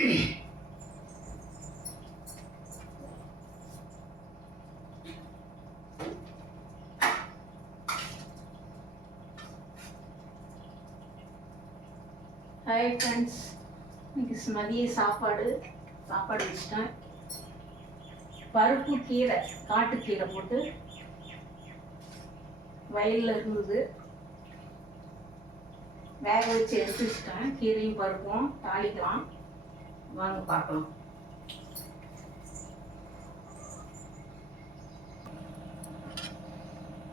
Hi friends இன்னைக்கு மதிய சாப்பாடு சாப்பாடு வச்சிட்டேன். பருப்பு கீரை காட்டுக்கீரை போட்டு வயலில் இருந்தது. வேக வச்சு எடுத்து வச்சிட்டேன். கீரையும் பருப்பும் தாளிக்கலாம். வாங்க பார்க்கலாம்.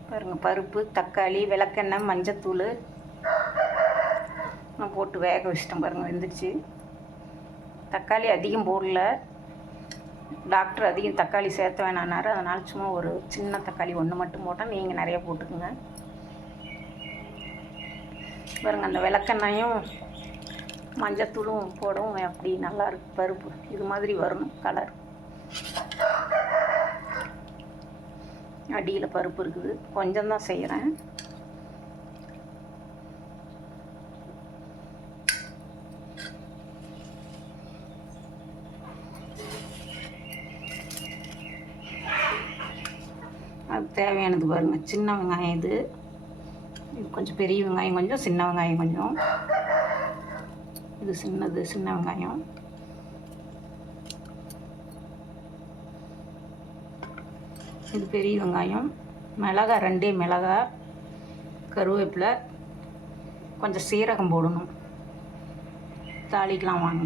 பாருங்க பருப்பு தக்காளி விளக்கெண்ணெய் மஞ்சத்தூள். நான் போட்டு வேக வச்சிட்டேன் பாருங்கள் வெந்துடுச்சு. தக்காளி அதிகம் போடல. டாக்டர் அதிகம் தக்காளி சேர்த்த வேணான்னாரு அதனால் சும்மா ஒரு சின்ன தக்காளி ஒன்று மட்டும் போட்டால் நீங்கள் நிறைய போட்டுக்குங்க. பாருங்க அந்த விளக்கெண்ணையும் மஞ்சத்தூளும் போடவும் அப்படி நல்லா இருக்கு பருப்பு. இது மாதிரி வரணும் கலர் அடியில் பருப்பு இருக்குது. கொஞ்சம்தான் செய்கிறேன் அது தேவையானது பாருங்க. சின்ன வெங்காயம் இது கொஞ்சம் பெரிய வெங்காயம் கொஞ்சம் சின்ன வெங்காயம் கொஞ்சம். இது சின்னது சின்ன வெங்காயம். இது பெரிய வெங்காயம். மிளகா ரெண்டே மிளகாய். கருவேப்பிலை. கொஞ்சம் சீரகம் போடணும். தாளிக்கலாம் வாங்க.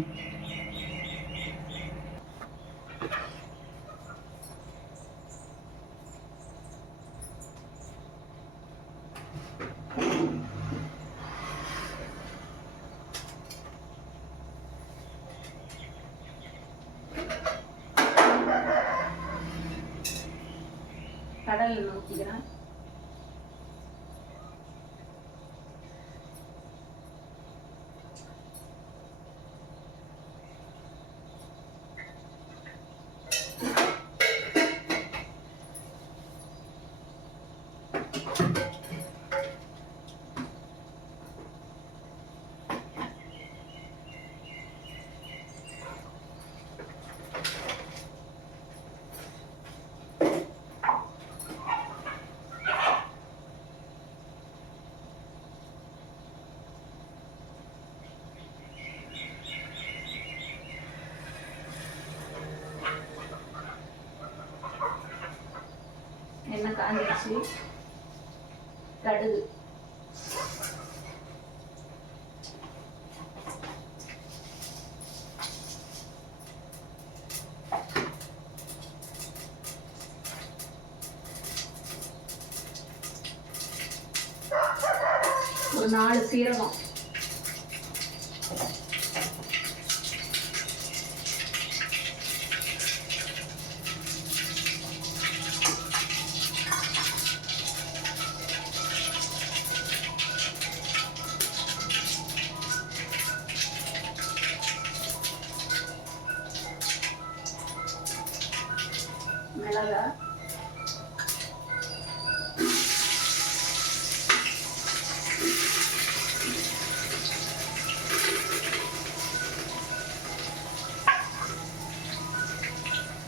காஞ்சிடுச்சு கடுகு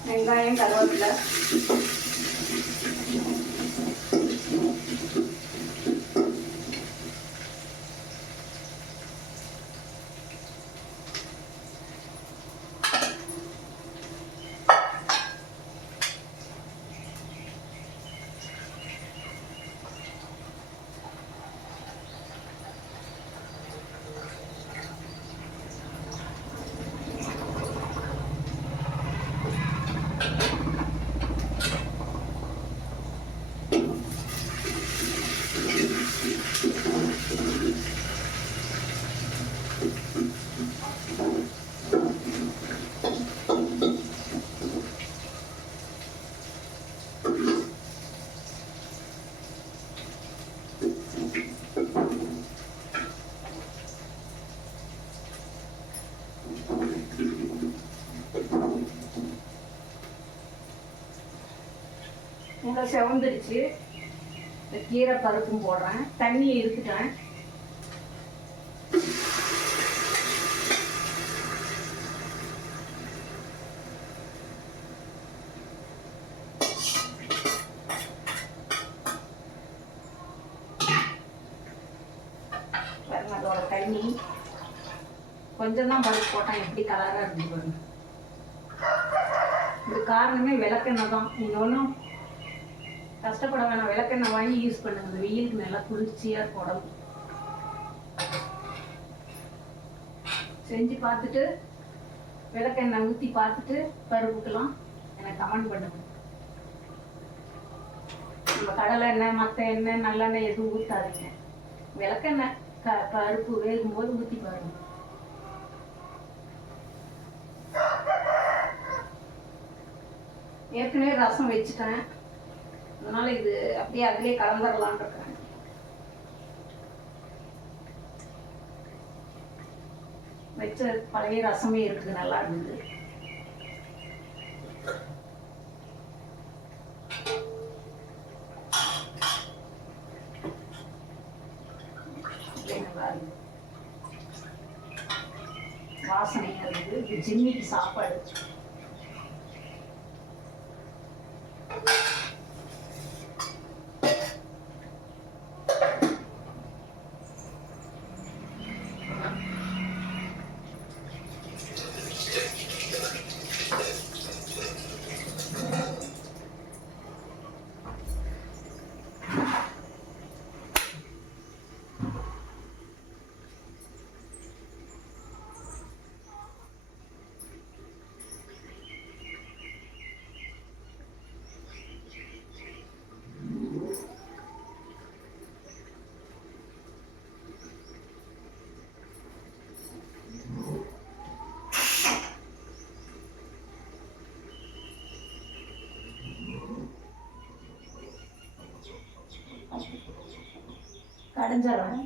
வெங்காயம் கருவேப்பிலை இந்த செவந்துடுச்சு. கீரை பருப்பும் போடுறேன். தண்ணி இருக்குட்டேன் அதோட தண்ணி. கொஞ்சம் தான் பருப்பு போட்டேன். எப்படி கலராக இருந்து பாருங்க. இது காரணமே விளக்கெண்ணெய் தான். இன்னொன்றும் கஷ்டப்பட வேணாம் விளக்கெண்ணெய் வாங்கி யூஸ் பண்ணுங்க. அந்த வெயிலுக்கு நல்லா குளிர்ச்சியாக இருக்கும் உடம்பு செஞ்சு பார்த்துட்டு விளக்கெண்ணெய் ஊற்றி பார்த்துட்டு பருப்புக்கெல்லாம் எனக்கு கமெண்ட் பண்ணுங்க. நம்ம கடலை எண்ணெய் மற்ற எண்ணெய் நல்லெண்ணெய் எதுவும் ஊற்றாதீங்க விளக்கெண்ணெய் க பருப்பு வேகும்போது ஊற்றி பாருங்க. ஏற்கனவே ரசம் வச்சுட்டேன். அதனால இது அப்படியே அதிலே கலந்துடலான் இருக்கேன் வச்ச பழைய ரசமே இருக்குது நல்லா இருந்தது அப்படியே நல்லா இருக்கு வாசனையா இருக்குது இது ஜிம்மிக்கு சாப்பாடு அடைஞ்சிடறேன்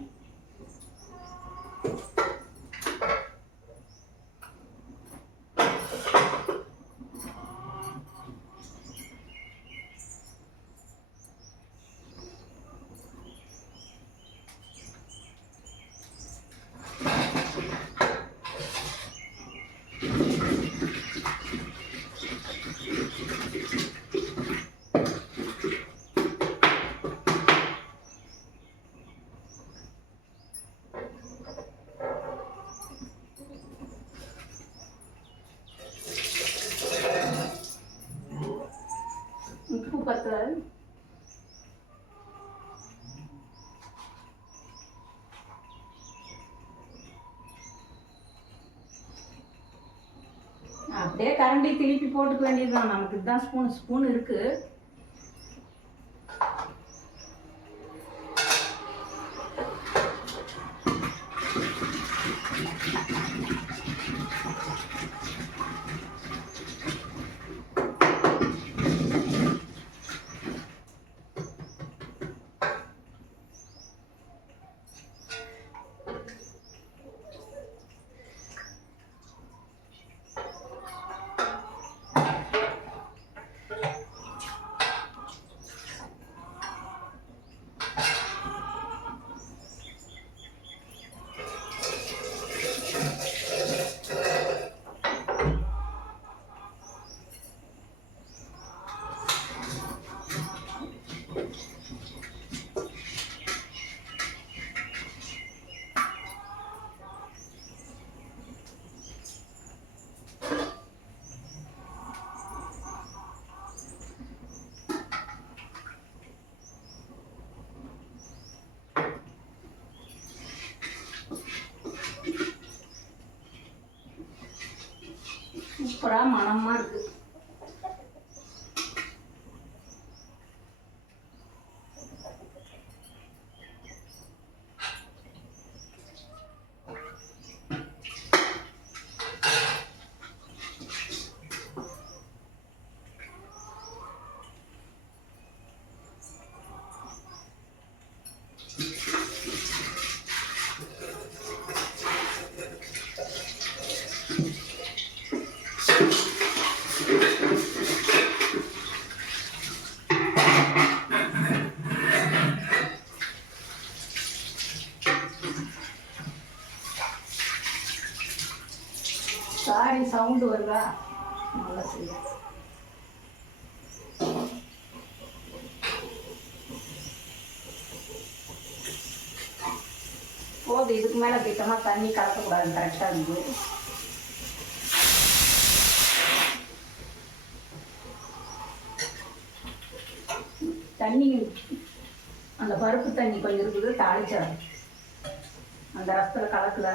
உப்பு பத்தல அப்படியே கரண்டி திருப்பி போட்டுக்க வேண்டியதுதான். நமக்கு இதுதான் ஸ்பூன் ஸ்பூன் இருக்கு. சூப்பரா மணமா இருக்கு. கொண்டு வருவா? நல்லா செய்ய. போது இதுக்கு மேலே திட்டமாக தண்ணி கலக்கக்கூடாது கரெக்டாக இருந்து. தண்ணி அந்த பருப்பு தண்ணி கொஞ்சம் இருக்குது தாளிச்சிடும் அந்த ரசத்தில் கலக்கலை.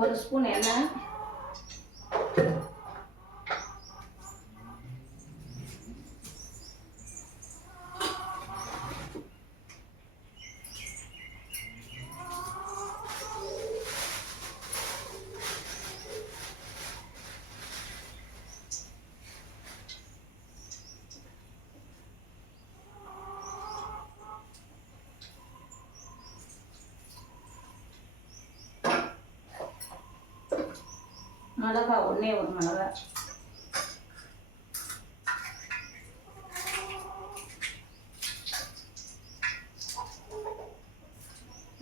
ஒரு ஸ்பூன் எண்ணெய். மிளகா ஒன்றே ஒரு மிளகா.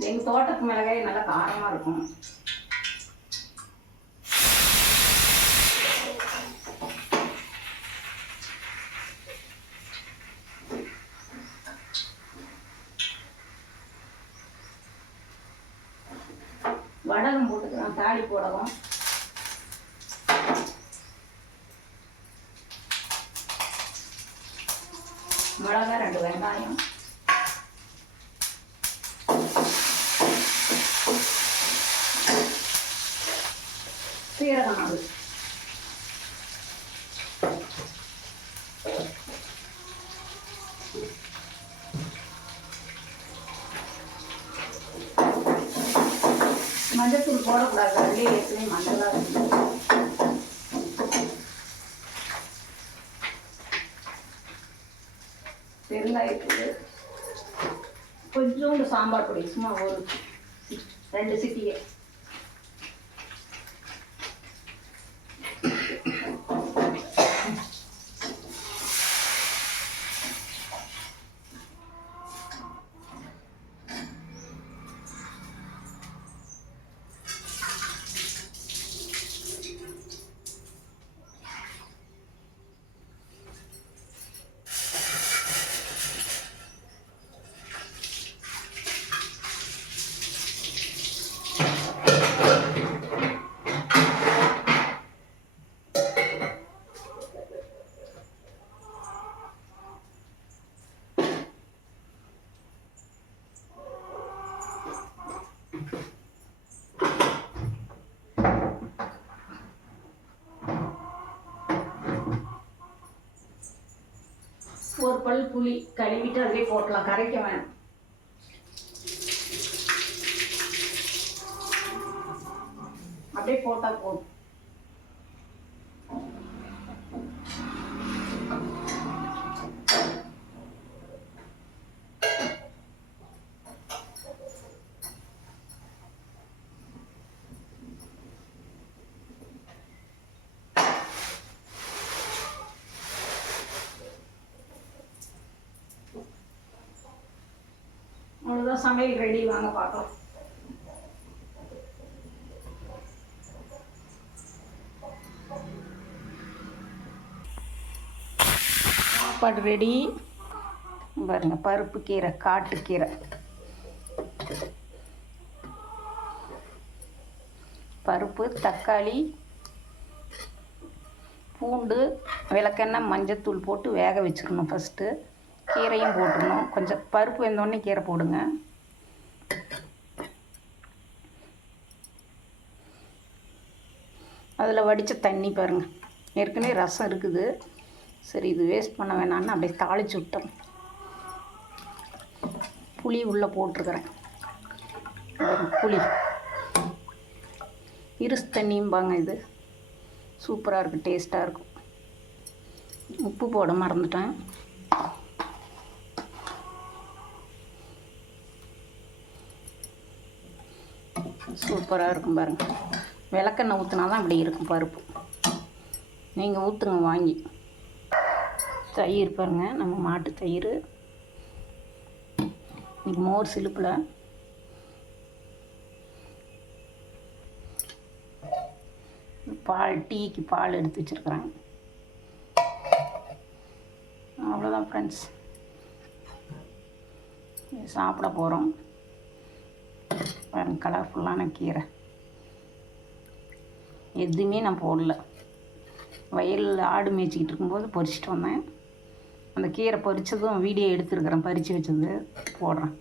எங்கள் தோட்டத்து மிளகாய் நல்லா காரமாக இருக்கும். மிளகா ரெண்டு வெங்காயம் சீரகம் நாலு மஞ்சத்தூள் போடக்கூடாது அதுலேயே ஏற்கனவே மஞ்சள் தான் இருக்கு பெருங்காயத்தூள் கொஞ்சோண்டு சாம்பார் பொடி சும்மா ஒரு ரெண்டு சிட்டியை. ஒரு பல் புளி கழுவிட்டு அதுலேயே போட்டலாம். கரைக்க வேணும். அப்படியே போட்டா போதும் அவ்வளோதான் சமையல் ரெடி வாங்க பார்க்கலாம் சாப்பாடு ரெடி பாருங்க பருப்பு கீரை காட்டுக்கீரை பருப்பு தக்காளி பூண்டு விளக்கெண்ணெய் மஞ்சத்தூள் போட்டு வேக வச்சுக்கணும் ஃபஸ்ட்டு கீரையும் போட்டுடணும். கொஞ்சம் பருப்பு வெந்தோடனே கீரை போடுங்க. அதில் வடித்த தண்ணி பாருங்கள் ஏற்கனவே ரசம் இருக்குது. சரி இது வேஸ்ட் பண்ண வேணாம்னு அப்படியே தாளிச்சு விட்டோம். புளி உள்ளே போட்டிருக்கிறேன். புளி. இருசு தண்ணியும்பாங்க இது. சூப்பராக இருக்குது டேஸ்ட்டாக இருக்கும். உப்பு போட மறந்துட்டேன். சூப்பராக இருக்கும் பாருங்கள் விளக்கெண்ணெய் ஊற்றினா தான் இப்படி இருக்கும் பருப்பு. நீங்கள் ஊற்றுங்க வாங்கி. தயிர் பாருங்கள் நம்ம மாட்டு தயிர். இன்றைக்கி மோர் சிலுப்பில். பால் டீக்கு பால் எடுத்து வச்சுருக்குறேன். அவ்வளோதான் ஃப்ரெண்ட்ஸ் சாப்பிட போகிறோம் கலர்ஃபுல்லான கீரை. எதுவுமே நான் போடல. வயலில் ஆடு மேய்ச்சிக்கிட்டு இருக்கும்போது பறிச்சிட்டு வந்தேன். அந்த கீரை பறித்ததும் வீடியோ எடுத்துருக்குறேன் பறித்து வச்சது போடுறேன்.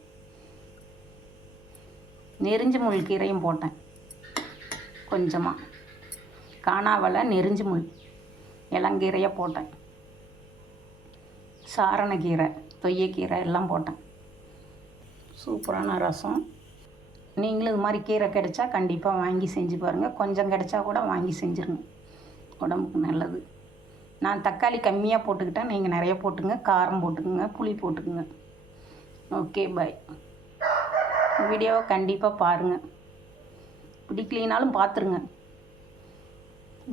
நெறிஞ்சு முள் கீரையும் போட்டேன் கொஞ்சமாக காணாவலை நெறிஞ்சு முள் இளங்கீரையாக போட்டேன். சாரணக்கீரை தொய்யக்கீரை எல்லாம் போட்டேன். சூப்பரான ரசம். நீங்களும் இது மாதிரி கீரை கிடைச்சா கண்டிப்பாக வாங்கி செஞ்சு பாருங்கள் கொஞ்சம் கிடைச்சா கூட வாங்கி செஞ்சுருங்க. உடம்புக்கு நல்லது. நான் தக்காளி கம்மியாக போட்டுக்கிட்டேன். நீங்கள் நிறைய போட்டுங்க காரம் போட்டுக்குங்க. புளி போட்டுக்குங்க. ஓகே பாய் வீடியோவை கண்டிப்பாக பாருங்கள் பிடிக்கலினாலும் பார்த்துருங்க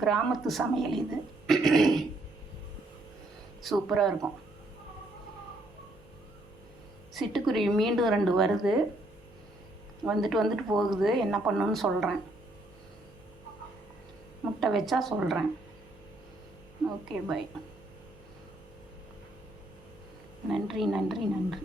கிராமத்து சமையல் இது. சூப்பராக இருக்கும். சிட்டுக்குருவி மீண்டும் ரெண்டு வருது. வந்துட்டு வந்துட்டு போகுது. என்ன பண்ணுன்னு சொல்கிறேன் முட்டை வச்சா சொல்கிறேன் ஓகே பை நன்றி நன்றி நன்றி.